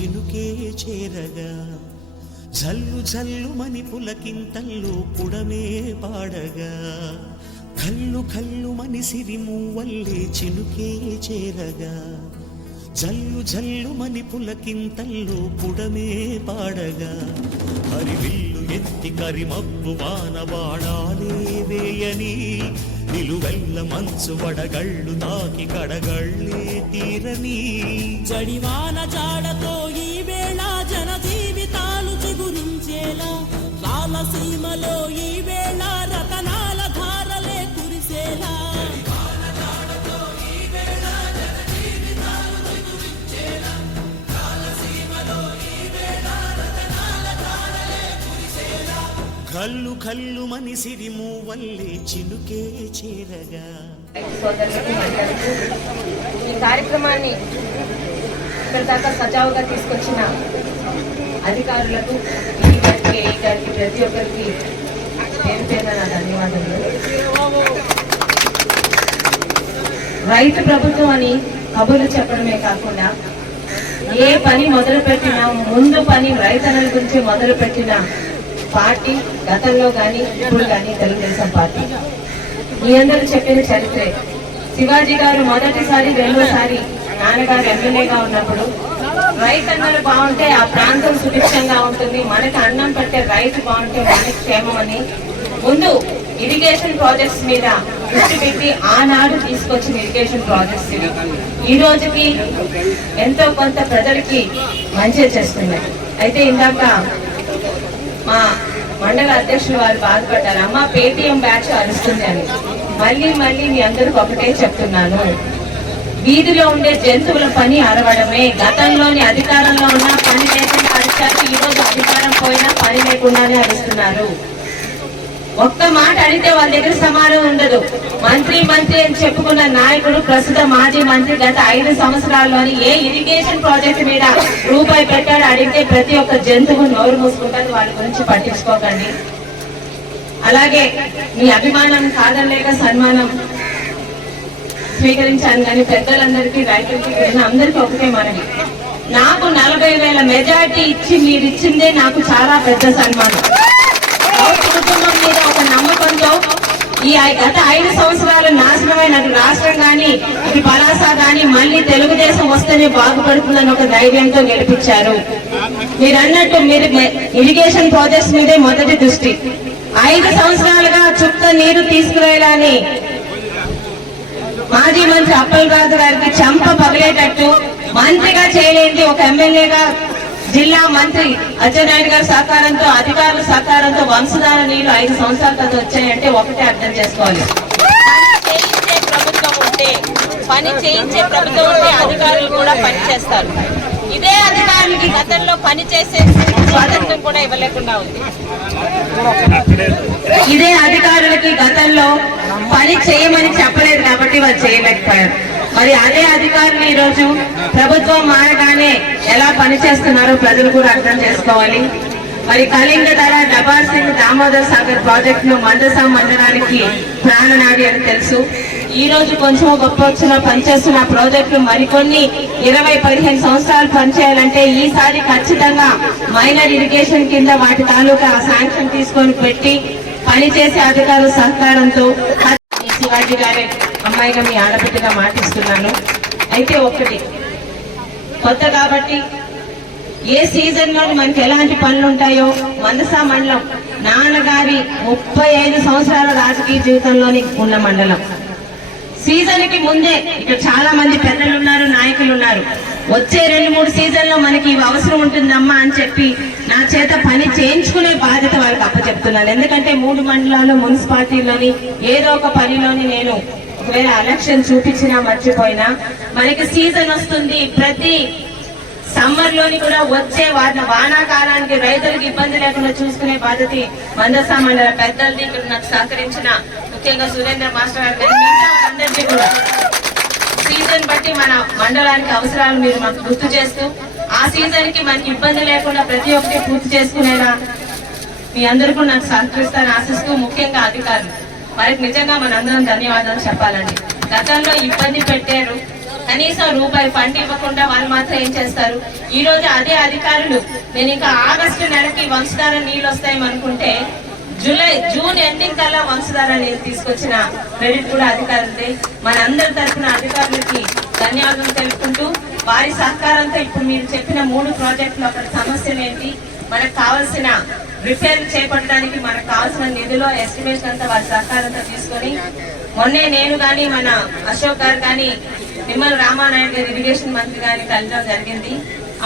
చినుకే చేరగా జల్లు జల్లుమని పులకింతల్లో పుడమే పాడగా కల్లు కల్లుమని సిరిమూవల్లే చినుకే చేరగా జల్లు జల్లుమని పులకింతల్లో పుడమే పాడగా హరివిల్లు ఎత్తి కరిమబ్బు వానవాడాలే వేయని నిలువెల్ల మంచు వడగళ్ళు తాకి కడగళ్ళే తీరని జడివాన జాడతో ఈ వేళ జన జీవితాలు చిగురించేలా రాలసీమలో ఈ వేళ రతనాల ధారలే కురిసేలా కల్లు కల్లు మని సిరిమూవల్లే చినుకే చేరగా. ఈ కార్యక్రమాన్ని ఇక్కడ దాకా సజావుగా తీసుకొచ్చిన అధికారులకు గారికి ప్రతి ఒక్కరికి పేరు పేరున నా ధన్యవాదాలు. రైతు ప్రభుత్వం అని కబుర్లు చెప్పడమే కాకుండా ఏ పని మొదలు పెట్టినా ముందు పని రైతన్నల గురించి మొదలు పెట్టిన పార్టీ గతంలో కానీ ఇప్పుడు కానీ తెలుగుదేశం పార్టీ. మీ అందరూ చెప్పిన చరిత్రే. శివాజీ గారు మొదటిసారి రెండోసారి నాన్నగారు ఎమ్మెల్యేగా ఉన్నప్పుడు రైతన్నలు బాగుంటే ఆ ప్రాంతం సుభిక్షంగా ఉంటుంది, మనకి అన్నం పెట్టే రైతు బాగుంటే మనకి క్షేమం అని ముందు ఇరిగేషన్ ప్రాజెక్ట్స్ మీద దృష్టి పెట్టి ఆనాడు తీసుకొచ్చిన ఇరిగేషన్ ప్రాజెక్ట్స్ ఇవి ఈ రోజుకి ఎంతో కొంత ప్రజలకి మంచి చేస్తున్నాయి. అయితే ఇందాక మా మండల అధ్యక్షులు వారు బాధపడ్డారు, అమ్మ పేటీఎం బ్యాచ్ అరుస్తుంది అని. మళ్ళీ మీ అందరికి ఒకటే చెప్తున్నాను, వీధిలో ఉండే జంతువుల పని అరవడమే. గతంలోని అధికారంలో ఉన్న పని లేకుండా అరిచారు, ఈ రోజు అధికారం పోయినా పని లేకుండానే అరుస్తున్నారు. ఒక్క మాట అడిగితే వాళ్ళ దగ్గర సమాధానం ఉండదు. మంత్రి అని చెప్పుకున్న నాయకుడు ప్రస్తుత మాజీ మంత్రి గత 5 సంవత్సరాల్లోని ఏ ఇరిగేషన్ ప్రాజెక్ట్ మీద రూపాయి పెట్టాడు అడిగితే ప్రతి ఒక్క జంతువు నోరు మూసుకుంటారు. వాళ్ళ గురించి పట్టించుకోకండి. అలాగే మీ అభిమానం కాదనలేక సన్మానం స్వీకరించాను, కానీ పెద్దలందరికీ రైతులకి అందరికీ ఒకటే మనవి, నాకు 40,000 మెజార్టీ ఇచ్చి మీరు ఇచ్చిందే నాకు చాలా పెద్ద సన్మానం. కుటుంబం మీద ఒక నమ్మకంతో ఈ గత 5 సంవత్సరాలు నాశనమైన రాష్ట్రం గాని ఇటు పలాస గాని మళ్ళీ తెలుగుదేశం వస్తేనే బాగుపడుతుందని ఒక ధైర్యంతో గెలిపించారు. మీరు అన్నట్టు మీరు ఇరిగేషన్ ప్రాజెక్ట్స్ మీదే మొదటి దృష్టి. 5 సంవత్సరాలుగా చుక్క నీరు తీసుకురాయాలని మాజీ మంత్రి అప్పలరాజు గారికి చెంప పగిలేటట్టు మంత్రిగా చేయలేంది ఒక ఎమ్మెల్యేగా జిల్లా మంత్రి అచ్చెన్నాయుడు గారి సహకారంతో అధికారుల సహకారంతో వంశధార నీళ్లు 5 సంవత్సరాల తర్వాత వచ్చాయంటే ఒకటే అర్థం చేసుకోవాలి, పని చేయించే ప్రభుత్వం ఉంటే అధికారులు కూడా పనిచేస్తారు. ఇదే అధికారులకి గతంలో పని చేసే స్వాతంత్రం కూడా ఇవ్వలేకుండా ఉంది. ఇదే అధికారులకి గతంలో పని చేయమని చెప్పలేదు కాబట్టి వాళ్ళు చేయలేకపోయారు. మరి అదే అధికారులు ఈ రోజు ప్రభుత్వం మారగానే ఎలా పనిచేస్తున్నారో ప్రజలు కూడా అర్థం చేసుకోవాలి. మరి కళింగధర, డబార్ సింగ్, దామోదర్ సాగర్ ప్రాజెక్టును మందసా మండలానికి ప్రాణనాడి అని తెలుసు. ఈ రోజు కొంచెం గొప్ప వచ్చిన పనిచేస్తున్న ప్రాజెక్టులు మరికొన్ని 20-15 సంవత్సరాలు పనిచేయాలంటే ఈసారి ఖచ్చితంగా మైనర్ ఇరిగేషన్ కింద వాటి తాలూకా శాంక్షన్ తీసుకొని పెట్టి పనిచేసే అధికారుల సహకారంతో శివాజీ గారి అమ్మాయిగా మీ ఆడబిడ్డగా మాటిస్తున్నాను. అయితే ఒక్కటి కొత్త కాబట్టి ఏ సీజన్ లో మనకి ఎలాంటి పనులు ఉంటాయో మందసా మండలం నాన్నగారి 35 సంవత్సరాల రాజకీయ జీవితంలోని ఉన్న మండలం. సీజన్ కి ముందే ఇక్కడ చాలా మంది పెద్దలు ఉన్నారు, నాయకులు ఉన్నారు. వచ్చే 2-3 సీజన్ లో మనకి ఇవి అవసరం ఉంటుందమ్మా అని చెప్పి నా చేత పని చేయించుకునే బాధ్యత వాళ్ళకి అప్పచెప్తున్నాను. ఎందుకంటే 3 మండలాలు మున్సిపాలిటీలోని ఏదో ఒక పనిలోని నేను ఒకవేళ అలక్ష్యం చూపించినా మర్చిపోయినా మనకి సీజన్ వస్తుంది. ప్రతి సమ్మర్ లోని కూడా వచ్చే వానాకాలానికి రైతులకు ఇబ్బంది లేకుండా చూసుకునే బాధ్యత మందసా మండల పెద్దలది. ఇక్కడ నాకు సహకరించిన ముఖ్యంగా సురేంద్ర మాస్టర్ గారు అందరికీ కూడా సీజన్ బట్టి మన మండలానికి అవసరాలు మీరు మాకు గుర్తు చేస్తూ ఆ సీజన్ కి మనకి ఇబ్బంది లేకుండా ప్రతి ఒక్కటి పూర్తి చేసుకునేలా మీ అందరూ కూడా నాకు సహకరిస్తారని ఆశిస్తూ ముఖ్యంగా అధికారులు వారికి నిజంగా మనందరం ధన్యవాదాలు చెప్పాలండి. గతంలో ఇబ్బంది పెట్టారు, కనీసం రూపాయి ఫండ్ ఇవ్వకుండా వాళ్ళు మాత్రం ఏం చేస్తారు. ఈ రోజు అదే అధికారులు నేను ఇంకా ఆగస్టు నెలకి వంశధార నీళ్ళు వస్తాయని అనుకుంటే జూన్ ఎండింగ్ కల్లా వంశధార నీళ్ళు తీసుకొచ్చిన క్రెడిట్ కూడా అధికారులదే. మన అందరి తరఫున అధికారులకి ధన్యవాదాలు తెలుపుకుంటూ వారి సహకారంతో ఇప్పుడు మీరు చెప్పిన 3 ప్రాజెక్టులు అక్కడ సమస్యలు ఏంటి, మనకు కావాల్సిన రిపేర్లు చేపట్టడానికి మనకు కావాల్సిన నిధులు ఎస్టిమేషన్ అంతా వారి సహకారంతో తీసుకొని మొన్నే నేను కానీ మన అశోక్ గారు కానీ నిమ్మల రామానాయుడు గారు ఇరిగేషన్ మంత్రి గారిని కలవడం జరిగింది.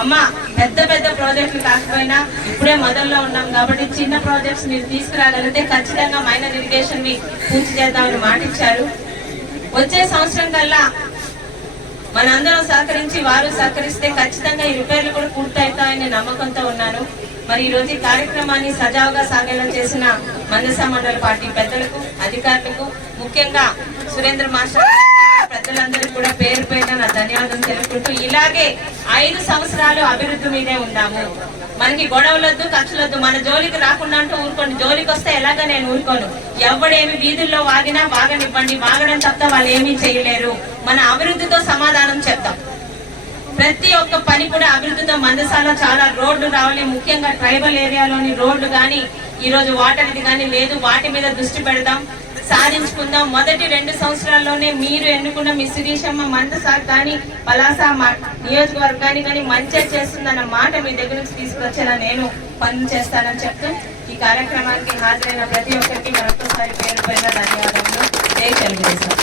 అమ్మ పెద్ద పెద్ద ప్రాజెక్టులు కాకపోయినా ఇప్పుడే మొదల్లో ఉన్నాం కాబట్టి చిన్న ప్రాజెక్ట్స్ మీరు తీసుకురాగలిగితే ఖచ్చితంగా మైనర్ ఇరిగేషన్ ని పూర్తి చేద్దామని మాట ఇచ్చారు. వచ్చే సంవత్సరం కల్లా మనందరం సహకరించి వారు సహకరిస్తే ఖచ్చితంగా ఈ రిపేర్లు కూడా పూర్తవుతాయనే నమ్మకంతో ఉన్నాను. మరి ఈ రోజు ఈ కార్యక్రమాన్ని సజావుగా సాగేలా చేసిన మందస మండల పార్టీ పెద్దలకు, అధికారులకు, ముఖ్యంగా సురేంద్ర మాస్టర్ పెద్దలందరికీ కూడా పేరు పేరున నా ధన్యవాదాలు తెలుపుకుంటూ ఇలాగే 5 సంవత్సరాలు అభివృద్ధి మీదే ఉన్నాము. మనకి గొడవలొద్దు, ఖర్చులొద్దు, మన జోలికి రాకుండా అంటూ ఊరుకోండి. జోలికి వస్తే ఎలాగా నేను ఊరుకోను. ఎవడేమి వీధుల్లో వాగినా వాగనివ్వండి, వాగడం తప్ప వాళ్ళు ఏమీ చేయలేరు. మన అభివృద్ధితో సమాధానం చెప్తాం. ప్రతి ఒక్క పని కూడా అభివృద్ధితో మందసాలో చాలా రోడ్లు రావాలి. ముఖ్యంగా ట్రైబల్ ఏరియాలోని రోడ్లు కానీ ఈ రోజు వాటర్ ఇది కానీ లేదు, వాటి మీద దృష్టి పెడదాం, సాధించుకుందాం. మొదటి 2 సంవత్సరాల్లోనే మీరు ఎన్నుకున్న మీ శిరీషమ్మ మందసా కానీ పలాస నియోజకవర్గాన్ని కానీ మంచిగా చేస్తుందన్న మాట మీ దగ్గర నుంచి తీసుకొచ్చేలా నేను పనులు చేస్తానని చెప్తూ ఈ కార్యక్రమానికి హాజరైన ప్రతి ఒక్కరికి మరొకసారి పేరు పైన ధన్యవాదాలు. జై తెలుగుదేశం.